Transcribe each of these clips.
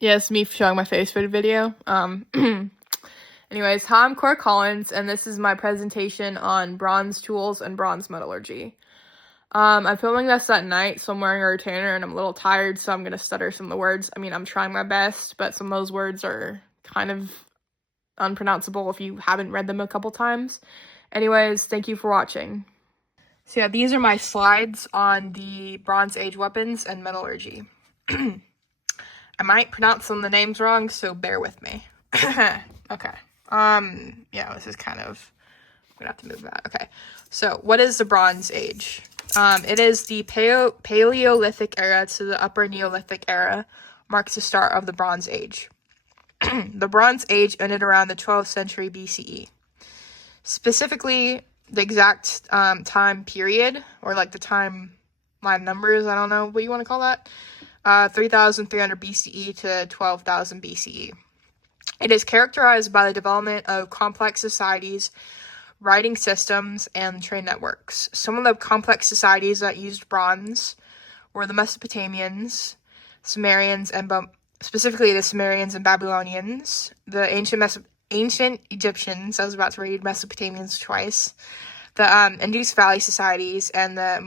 Yes, me showing my face for the video. Anyways, hi, I'm Cora Collins, and this is my presentation on bronze tools and bronze metallurgy. I'm filming this at night, so I'm wearing a retainer, and I'm a little tired, so I'm gonna stutter some of the words. I mean, I'm trying my best, but some of those words are kind of unpronounceable if you haven't read them a couple times. Anyways, thank you for watching. So yeah, these are my slides on the Bronze Age weapons and metallurgy. I might pronounce some of the names wrong, so bear with me. Okay. Yeah, this is kind of, I'm gonna have to move that. Okay. So, what is the Bronze Age? It is the Paleolithic era to the Upper Neolithic era, marks the start of the Bronze Age. The Bronze Age ended around the 12th century BCE. Specifically, the exact time period, or like the timeline numbers, I don't know what you want to call that, 3,300 BCE to 12,000 BCE. It is characterized by the development of complex societies, writing systems, and trade networks. Some of the complex societies that used bronze were the Mesopotamians, Sumerians, and specifically the Sumerians and Babylonians, the ancient Egyptians. I was about to read Mesopotamians twice. The Indus Valley societies, and the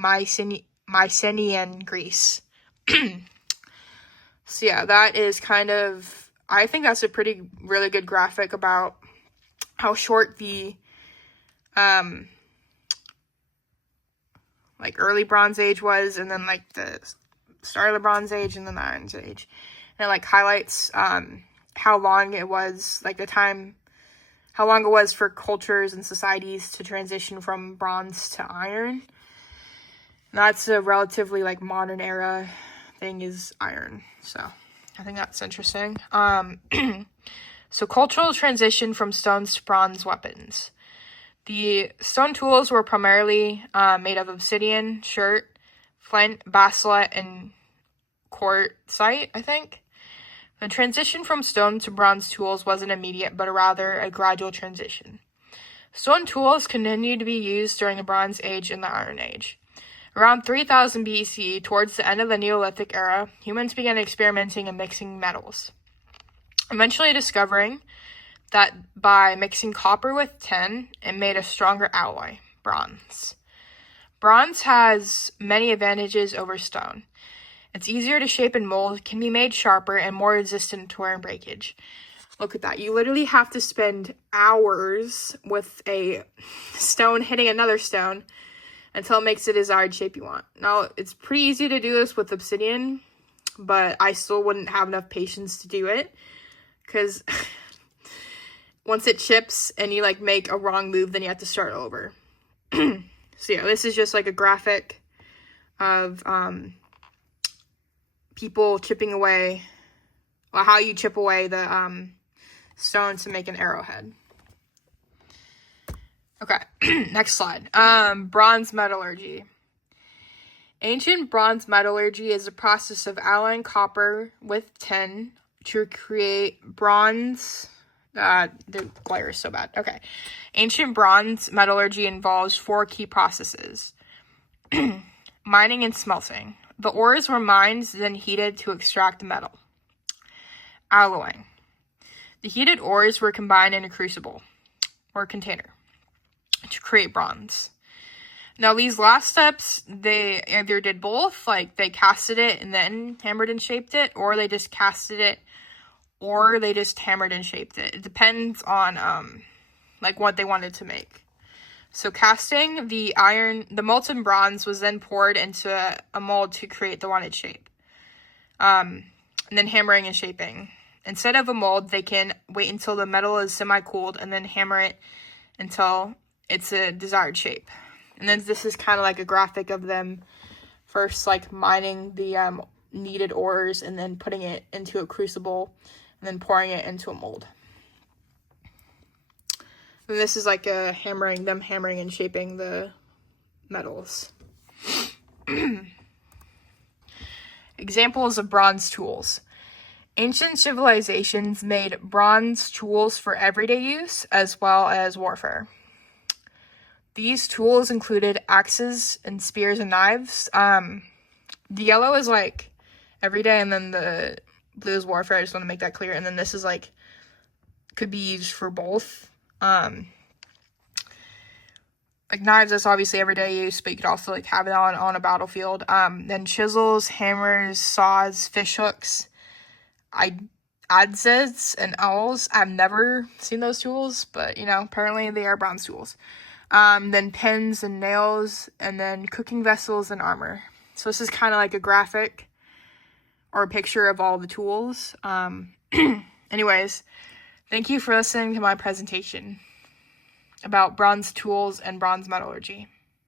Mycenaean Greece. So yeah, that is kind of, I think that's a really good graphic about how short the like early Bronze Age was, and then like the start of the Bronze Age and then the Iron Age. And it like highlights how long it was, like how long it was for cultures and societies to transition from bronze to iron. And that's a relatively like modern era thing, is iron. So I think that's interesting. So cultural transition from stones to bronze weapons. The stone tools were primarily made of obsidian, chert, flint, basalt, and quartzite, I think. The transition from stone to bronze tools wasn't immediate, but rather a gradual transition. Stone tools continued to be used during the Bronze Age and the Iron Age. Around 3000 BC, towards the end of the Neolithic era, humans began experimenting and mixing metals, eventually discovering that by mixing copper with tin, it made a stronger alloy, bronze. Bronze has many advantages over stone. It's easier to shape and mold, can be made sharper, and more resistant to wear and breakage. Look at that. You literally have to spend hours with a stone hitting another stone until it makes the desired shape you want. Now, it's pretty easy to do this with obsidian, but I still wouldn't have enough patience to do it, because once it chips and you like make a wrong move, then you have to start over. So yeah, this is just like a graphic of people chipping away, or how you chip away the stone to make an arrowhead. Okay, next slide. Bronze metallurgy. Ancient bronze metallurgy is a process of alloying copper with tin to create bronze. The glare is so bad. Okay. Ancient bronze metallurgy involves 4 key processes. Mining and smelting. The ores were mined, then heated to extract the metal. Alloying. The heated ores were combined in a crucible, or container, to create bronze. Now, these last steps, they either did both, like they casted it and then hammered and shaped it, or they just casted it, or they just hammered and shaped it. It depends on, like what they wanted to make. So casting, the molten bronze was then poured into a mold to create the wanted shape. And then hammering and shaping. Instead of a mold, they can wait until the metal is semi-cooled and then hammer it until it's a desired shape. And then this is kind of like a graphic of them first like mining the needed ores and then putting it into a crucible and then pouring it into a mold. And this is like them hammering and shaping the metals. Examples of bronze tools. Ancient civilizations made bronze tools for everyday use as well as warfare. These tools included axes and spears and knives. The yellow is like everyday, and then the blue is warfare. I just want to make that clear. And then this is like, could be used for both. Like knives, that's obviously everyday use, but you could also like have it on a battlefield. Then chisels, hammers, saws, fish hooks, adzes, and owls. I've never seen those tools, but you know, apparently they are bronze tools. Then pins and nails, and then cooking vessels and armor. So this is kind of like a graphic or a picture of all the tools. Anyways, thank you for listening to my presentation about bronze tools and bronze metallurgy.